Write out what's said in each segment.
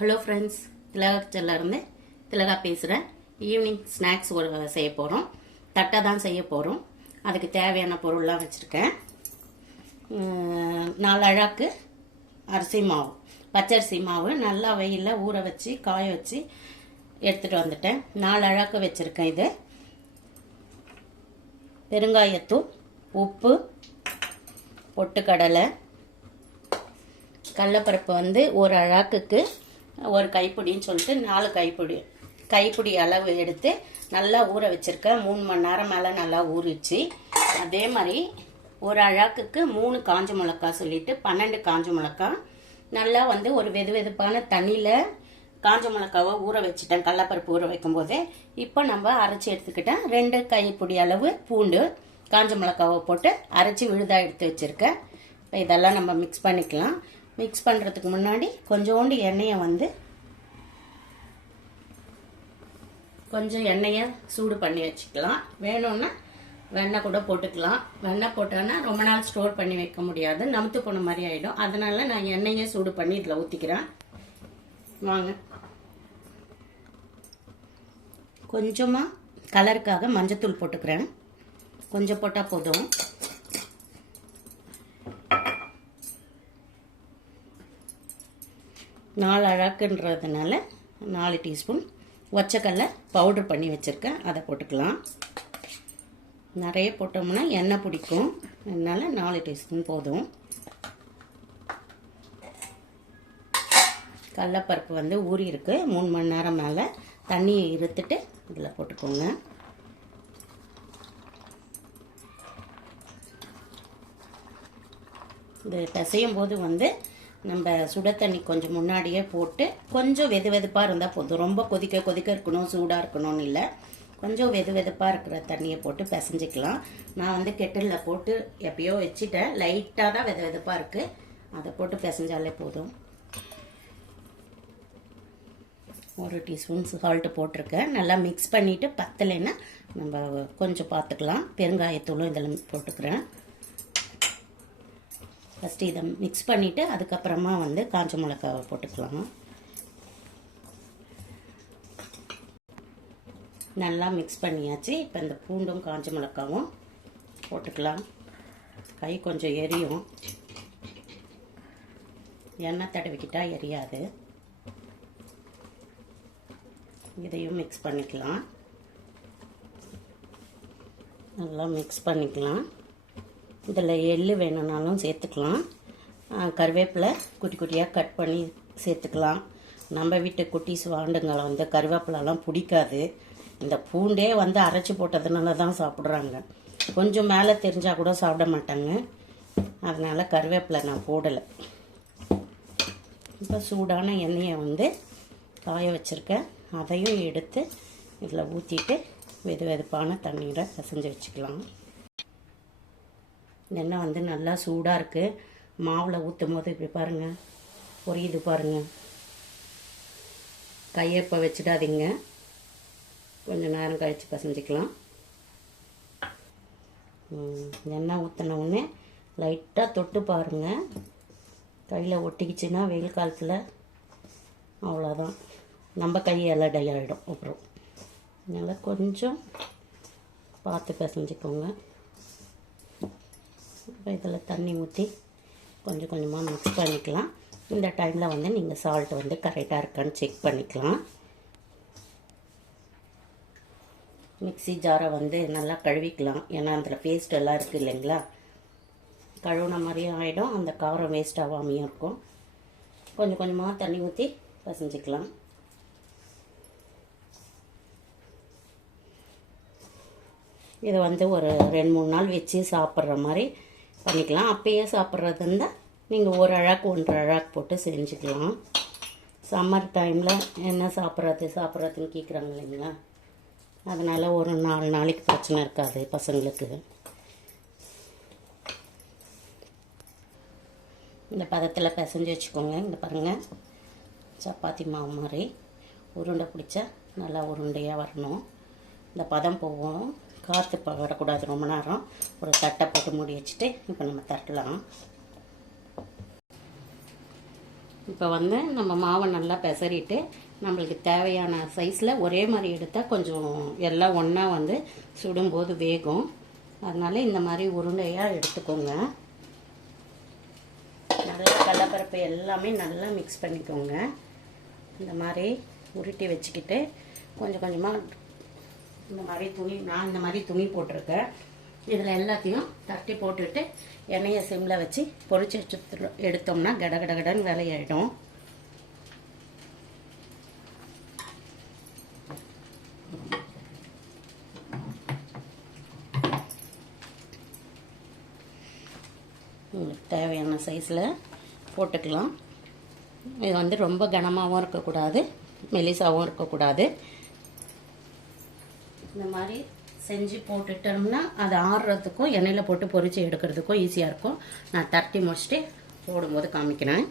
Hello friends, திலகாச்சல்லேருந்து திலகா பேசுகிறேன். Evening snacks ஒரு செய்ய போகிறோம். தட்டை தான் செய்ய போகிறோம். அதுக்கு தேவையான பொருள்லாம் வச்சுருக்கேன். 4 அழாக்கு அரிசி மாவு, பச்சரிசி மாவு நல்லா வெயிலில் ஊற வச்சு காய வச்சு எடுத்துகிட்டு வந்துட்டேன். 4 அழாக்கு வச்சுருக்கேன். இது பெருங்காயத்தூள், உப்பு, பொட்டுக்கடலை, கடலைப்பருப்பு வந்து ஒரு அழாக்குக்கு ஒரு கைப்பிடின்னு சொல்லிட்டு 4 கைப்பிடி அளவு எடுத்து நல்லா ஊற வச்சுருக்கேன். 3 மணி நேரம் மேலே நல்லா ஊறிச்சு. அதே மாதிரி ஒரு அழாக்குக்கு 3 காஞ்ச மிளகா சொல்லிட்டு 12 காஞ்ச மிளகா நல்லா வந்து ஒரு வெதுவெதுப்பான தண்ணியில் காஞ்ச மிளகாவை ஊற வச்சுட்டேன். கடலைப்பருப்பு ஊற வைக்கும் போதே இப்போ நம்ம அரைச்சி எடுத்துக்கிட்டேன். 2 கைப்பிடி அளவு பூண்டு, காஞ்ச மிளகாவை போட்டு அரைச்சி விழுதாக எடுத்து வச்சுருக்கேன். இப்போ இதெல்லாம் நம்ம மிக்ஸ் பண்ணிக்கலாம். மிக்ஸ் பண்ணுறதுக்கு முன்னாடி கொஞ்சோண்டு எண்ணெயை வந்து கொஞ்சம் எண்ணெயை சூடு பண்ணி வச்சுக்கலாம். வேணும்னா வெண்ணெய் கூட போட்டுக்கலாம். வெண்ணெய் போட்டோன்னா ரொம்ப நாள் ஸ்டோர் பண்ணி வைக்க முடியாது, நமுத்து போன மாதிரி ஆகிடும். அதனால நான் எண்ணெயை சூடு பண்ணி இதில் ஊற்றிக்கிறேன். வாங்க, கொஞ்சமாக கலருக்காக மஞ்சத்தூள் போட்டுக்கிறேன். கொஞ்சம் போட்டால் போதும். நாலு அழகுன்றதுனால 4 டீஸ்பூன் ஒச்சக்கல்லை பவுட்ரு பண்ணி வச்சுருக்கேன். அதை போட்டுக்கலாம். நிறைய போட்டோம்னா எண்ணெய் பிடிக்கும், அதனால் 4 டீஸ்பூன் போதும். கடலைப்பருப்பு வந்து ஊறி இருக்கு 3 மணி நேரம் மேலே. தண்ணியை இருத்துட்டு இதில் போட்டுக்கோங்க. இது பிசையும் போது வந்து நம்ம சுட தண்ணி கொஞ்சம் முன்னாடியே போட்டு கொஞ்சம் வெதுவெதுப்பாக இருந்தால் போதும். ரொம்ப கொதிக்க இருக்கணும், சூடாக இருக்கணும்னு இல்லை. கொஞ்சம் வெதுவெதுப்பாக இருக்கிற தண்ணியை போட்டு பிசைஞ்சிக்கலாம். நான் வந்து கெட்டிலில் போட்டு எப்பயோ வச்சுட்டேன். லைட்டாக தான் வெதுவெதுப்பாக இருக்குது. அதை போட்டு பிசைஞ்சாலே போதும். 1 டீஸ்பூன் சால்ட்டு போட்டிருக்கேன். நல்லா மிக்ஸ் பண்ணிவிட்டு பத்தலைன்னா நம்ம கொஞ்சம் பார்த்துக்கலாம். பெருங்காயத்தூளும் இதில் போட்டுக்கிறேன். ஃபஸ்ட்டு இதை மிக்ஸ் பண்ணிவிட்டு அதுக்கப்புறமா வந்து காஞ்ச மிளகாவை போட்டுக்கலாம். நல்லா மிக்ஸ் பண்ணியாச்சு. இப்போ இந்த பூண்டும் காஞ்ச மிளகாவும் போட்டுக்கலாம். கை கொஞ்சம் எரியும், எண்ணெய் தடவிக்கிட்டா எரியாது. இதையும் மிக்ஸ் பண்ணிக்கலாம். நல்லா மிக்ஸ் பண்ணிக்கலாம். இதில் எள்ளு வேணும்னாலும் சேர்த்துக்கலாம். கருவேப்பிலை குட்டி குட்டியாக கட் பண்ணி சேர்த்துக்கலாம். நம்ம வீட்டு குட்டீஸ் வாண்டுங்களை வந்து கருவேப்பிலெலாம் பிடிக்காது. இந்த பூண்டே வந்து அரைச்சி போட்டதுனால தான் சாப்பிட்றாங்க. கொஞ்சம் மேலே தெரிஞ்சால் கூட சாப்பிட மாட்டாங்க. அதனால் கருவேப்பிலை நான் போடலை. இப்போ சூடான எண்ணெயை வந்து காய வச்சுருக்கேன். அதையும் எடுத்து இதில் ஊற்றிட்டு வெதுவெதுப்பான தண்ணீரை பிசைஞ்சு வச்சுக்கலாம். எண்ணெய் வந்து நல்லா சூடாக இருக்குது. மாவில் ஊற்றும் போது இப்படி பாருங்கள், பொரியுது பாருங்கள். கையை இப்போ வச்சிடாதீங்க, கொஞ்சம் நேரம் கழித்து பசஞ்சிக்கலாம். எண்ணெய் ஊற்றின உடனே லைட்டாக தொட்டு பாருங்கள். கையில் ஒட்டிக்கிச்சுன்னா வெயில் காலத்தில் அவ்வளோதான், நம்ம கையெல்லாம் டை ஆகிடும். அப்புறம் அதனால் கொஞ்சம் பார்த்து பசஞ்சிக்கோங்க. இப்போ இதில் தண்ணி ஊற்றி கொஞ்சம் கொஞ்சமாக மிக்ஸ் பண்ணிக்கலாம். இந்த டைமில் வந்து நீங்கள் சால்ட் வந்து கரெக்டாக இருக்கான்னு செக் பண்ணிக்கலாம். மிக்ஸி ஜாரை வந்து நல்லா கழுவிக்கலாம். ஏன்னா அதில் பேஸ்ட் எல்லாம் இருக்குது இல்லைங்களா, கழுவுன மாதிரியும் ஆகிடும், அந்த காரம் வேஸ்ட் ஆகாமையும் இருக்கும். கொஞ்சம் கொஞ்சமாக தண்ணி ஊற்றி பசைஞ்சிக்கலாம். இதை வந்து ஒரு 2-3 நாள் வச்சு சாப்பிட்ற மாதிரி பண்ணிக்கலாம். அப்பயே சாப்பிட்றது இருந்தால் நீங்கள் 1 அழாக்கு 1.5 அழாக்கு போட்டு செஞ்சுக்கலாம். சம்மர் டைமில் என்ன சாப்பிட்றதுன்னு கேட்குறாங்க இல்லைங்களா, அதனால் ஒரு 4 நாளைக்கு பிரச்சனை இருக்காது பசங்களுக்கு. இந்த பதத்தில் பிசைஞ்சு வச்சுக்கோங்க. இந்த பாருங்கள், சப்பாத்தி மாவு மாதிரி உருண்டை பிடிச்சா நல்லா உருண்டையாக வரணும். இந்த பதம் போகும், காற்று வரக்கூடாது ரொம்ப நேரம். ஒரு தட்டை போட்டு மூடி வச்சுட்டு இப்போ நம்ம தட்டலாம். இப்போ வந்து நம்ம மாவை நல்லா பெசறிட்டு நம்மளுக்கு தேவையான சைஸில் ஒரே மாதிரி எடுத்தால் கொஞ்சம் எல்லாம் ஒன்றா வந்து சுடும்போது வேகும். அதனால் இந்த மாதிரி உருண்டையாக எடுத்துக்கோங்க. நல்லா கடலைப்பருப்பு எல்லாமே நல்லா மிக்ஸ் பண்ணிக்கோங்க. இந்த மாதிரி உருட்டி வச்சுக்கிட்டு கொஞ்சம் கொஞ்சமாக இந்த மாதிரி துணி, நான் இந்த மாதிரி துணி போட்டிருக்கேன். இதில் எல்லாத்தையும் தட்டி போட்டுட்டு எண்ணெயை சிம்மில் வச்சு பொரிச்சு எடுத்தோம்னா கடகடன்னு வேலையாயிடும். உங்களுக்கு தேவையான சைஸில் போட்டுக்கலாம். இது வந்து ரொம்ப கனமாகவும் இருக்கக்கூடாது, மெலிசாகவும் இருக்கக்கூடாது. இந்த மாதிரி செஞ்சு போட்டுட்டோம்னா அது ஆறுறதுக்கும் எண்ணெயில் போட்டு பொரிச்சு எடுக்கிறதுக்கும் ஈஸியாக இருக்கும். நான் தட்டி முடிச்சுட்டு போடும்போது காமிக்கிறேன்.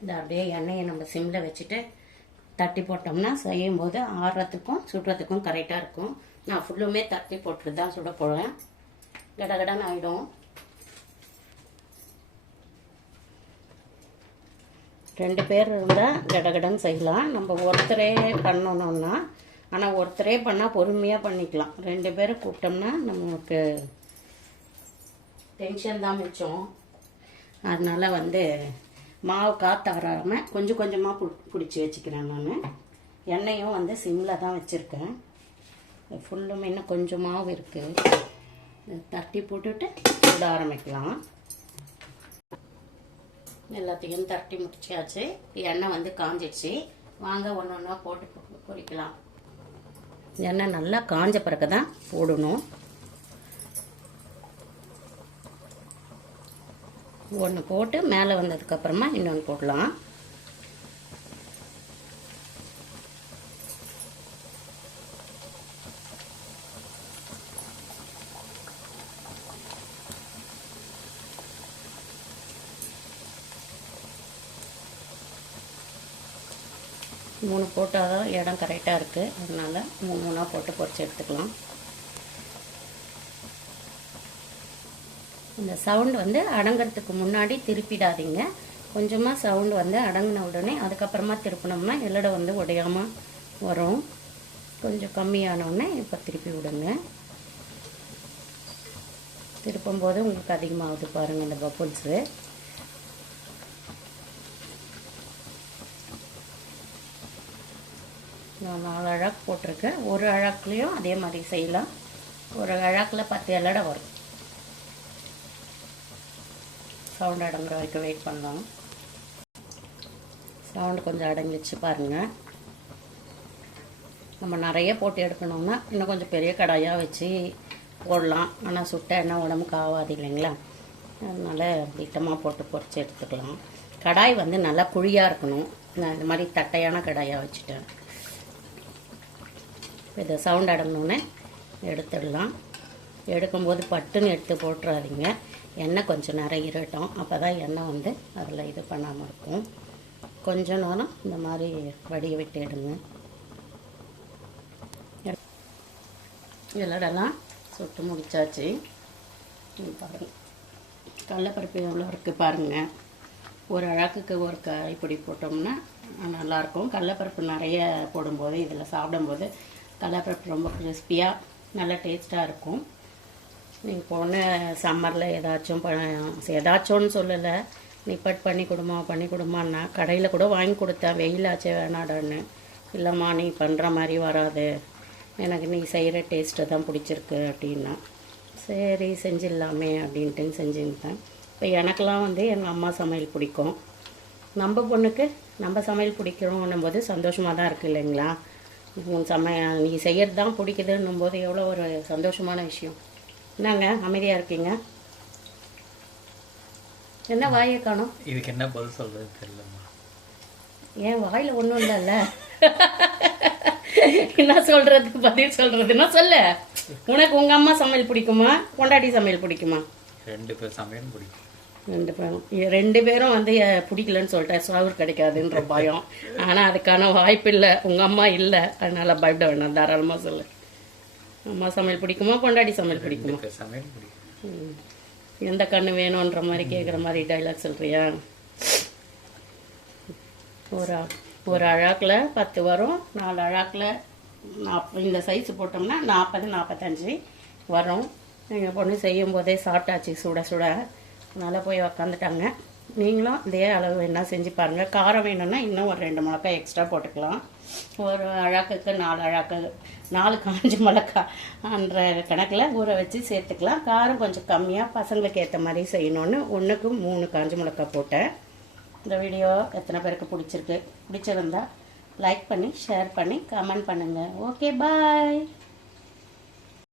இந்த அப்படியே எண்ணெயை நம்ம சிம்மில் வச்சுட்டு தட்டி போட்டோம்னா செய்யும்போது ஆறுறதுக்கும் சுடுறதுக்கும் கரெக்டாக இருக்கும். நான் ஃபுல்லுமே தட்டி போட்டு தான் சுட போகிறேன். கடகடன்னு ஆகிடும். 2 பேர் இருந்தால் கடகடன்னு செய்யலாம். நம்ம ஒருத்தரே பண்ணணும்னா, ஆனால் ஒருத்தரே பண்ணால் பொறுமையாக பண்ணிக்கலாம். 2 பேரை கூப்பிட்டோம்னா நமக்கு டென்ஷன் தான் மிச்சம். அதனால் வந்து மாவு காற்றாராமல் கொஞ்சம் கொஞ்சமாக பிடிச்சி வச்சுக்கிறேன். நான் எண்ணெயும் வந்து சிம்மில் தான் வச்சுருக்கேன். ஃபுல்லும் இன்னும் கொஞ்சம் மாவு இருக்குது. தட்டி போட்டுட்டு சுட ஆரம்பிக்கலாம். எல்லாத்தையும் தட்டி முடிச்சாச்சு. எண்ணெய் வந்து காஞ்சிடுச்சு. வாங்க ஒன்று ஒன்றா போட்டு பொரிக்கலாம். எண்ணெய் நல்லா காஞ்ச பிறகு தான் போடணும். ஒன்று போட்டு மேலே வந்ததுக்கப்புறமா இன்னொன்று போடலாம். மூணு போட்டால் தான் இடம் கரெக்டாக இருக்குது. அதனால் 3 போட்டு பொரிச்சு எடுத்துக்கலாம். இந்த சவுண்டு வந்து அடங்கிறதுக்கு முன்னாடி திருப்பிடாதீங்க. கொஞ்சமாக சவுண்டு வந்து அடங்கின உடனே அதுக்கப்புறமா திருப்பினோம்னா எல்லடை வந்து உடையாமல் வரும். கொஞ்சம் கம்மியானோடனே இப்போ திருப்பி விடுங்க. திருப்பும்போது உங்களுக்கு அதிகமாகுது பாருங்கள் இந்த பப்புள்ஸு. நான் 4 அழாக்கு போட்டிருக்கேன். ஒரு அழாக்குலேயும் அதே மாதிரி செய்யலாம். ஒரு அழாக்கில் 10 எல்லடை வரும். சவுண்டு அடங்குற வரைக்கும் வெயிட் பண்ணலாம். சவுண்டு கொஞ்சம் அடங்கிச்சு பாருங்கள். நம்ம நிறைய போட்டு எடுக்கணும்னா இன்னும் கொஞ்சம் பெரிய கடாயாக வச்சு போடலாம். ஆனால் சுட்ட எண்ணெய் உடம்புக்கு ஆகாது இல்லைங்களா? அதனால் திட்டமாக போட்டு பொரிச்சு எடுத்துக்கலாம். கடாய் வந்து நல்லா குழியாக இருக்கணும். நான் இந்த மாதிரி தட்டையான கடாயாக வச்சுட்டேன். இதை சவுண்ட் அடங்கினோன்னே எடுத்துடலாம். எடுக்கும்போது பட்டுன்னு எடுத்து போட்டுறாதீங்க. எண்ணெய் கொஞ்சம் நிறைய இருக்கட்டும். அப்போ தான் எண்ணெய் வந்து அதில் இது பண்ணாமல் இருக்கும். கொஞ்ச நேரம் இந்த மாதிரி வடிய விட்டு எடுங்க. எல்லடெல்லாம் சுட்டு முடிச்சாச்சு. பாருங்கள் கடலைப்பருப்பு எவ்வளோ இருக்குது பாருங்கள். ஒரு அழகுக்கு ஒரு கைப்பிடி போட்டோம்னா நல்லாயிருக்கும். கடலைப்பருப்பு நிறைய போடும்போது இதில் சாப்பிடும்போது கடலைப்பருப்பு ரொம்ப கிறிஸ்பியாக நல்லா டேஸ்ட்டாக இருக்கும். நீங்கள் போன சம்மரில் ஏதாச்சும்னு சொல்லலை, நிப்பட் பண்ணி கொடுமான்னா கடையில் கூட வாங்கி கொடுத்தேன். வெயிலாச்சே வேணாடான்னு. இல்லைம்மா நீ பண்ணுற மாதிரி வராது, எனக்கு நீ செய்கிற டேஸ்ட்டு தான் பிடிச்சிருக்கு அப்படின்னா சரி செஞ்சிடலாமே அப்படின்ட்டு செஞ்சுருந்தேன். இப்போ எனக்கெல்லாம் வந்து எங்கள் அம்மா சமையல் பிடிக்கும். நம்ம பொண்ணுக்கு நம்ம சமையல் பிடிக்கிறோன்னும் போது சந்தோஷமாக தான் இருக்குது இல்லைங்களா? நீ செய்கிறது தான் பிடிக்குதுன்னும் போது எவ்வளோ ஒரு சந்தோஷமான விஷயம். என்னங்க அமைதியாக இருக்கீங்க? என்ன வாயை காணோம்? இதுக்கு என்ன பதில் சொல்கிறது தெரியலம்மா. ஏன் வாயில் ஒன்றும் இல்லைல்ல? என்ன சொல்கிறதுக்கு பதில் சொல்கிறதுன்னா சொல்ல. உனக்கு உங்கள் அம்மா சமையல் பிடிக்குமா, பொண்டாட்டி சமையல் பிடிக்குமா? 2 பேர் சமையல் பிடிக்கும். 2 பேரும் வந்து பிடிக்கலன்னு சொல்லிட்டேன். சோறு கிடைக்காதுன்ற பயம். ஆனால் அதுக்கான வாய்ப்பு இல்லை. உங்கள் அம்மா இல்லை, அதனால் பயப்பட வேணாம், தாராளமாக சொல்லு. அம்மா சமையல் பிடிக்குமா பொண்டாடி சமையல் ரெண்டு பிடிக்குமா? பேர் சமையல் பிடிக்கும். ம். எந்த கண்ணு வேணுன்ற மாதிரி கேட்குற மாதிரி டைலாக் சொல்கிறியா? ஒரு அழாக்கில் 10 வரும், 4 அழாக்கில் இந்த சைஸ் போட்டோம்னா 40 45 வரும். எங்கள் பொண்ணு செய்யும் போதே சாப்பிட்டாச்சு சுட சுட, அதனால் போய் உக்காந்துட்டாங்க. நீங்களும் இதே அளவு வேணால் செஞ்சு பாருங்கள். காரம் வேணும்னா இன்னும் ஒரு 2 மிளகாய் எக்ஸ்ட்ரா போட்டுக்கலாம். ஒரு அழாக்குக்கு 4 அழாக்கு 4 காஞ்ச மிளகான்ற கணக்கில் ஊற வச்சு சேர்த்துக்கலாம். காரம் கொஞ்சம் கம்மியாக பசங்களுக்கு ஏற்ற மாதிரி செய்யணுன்னு 1க்கு 3 காஞ்ச மிளகாய் போட்டேன். இந்த வீடியோ எத்தனை பேருக்கு பிடிச்சிருந்தா லைக் பண்ணி ஷேர் பண்ணி கமெண்ட் பண்ணுங்கள். Okay bye.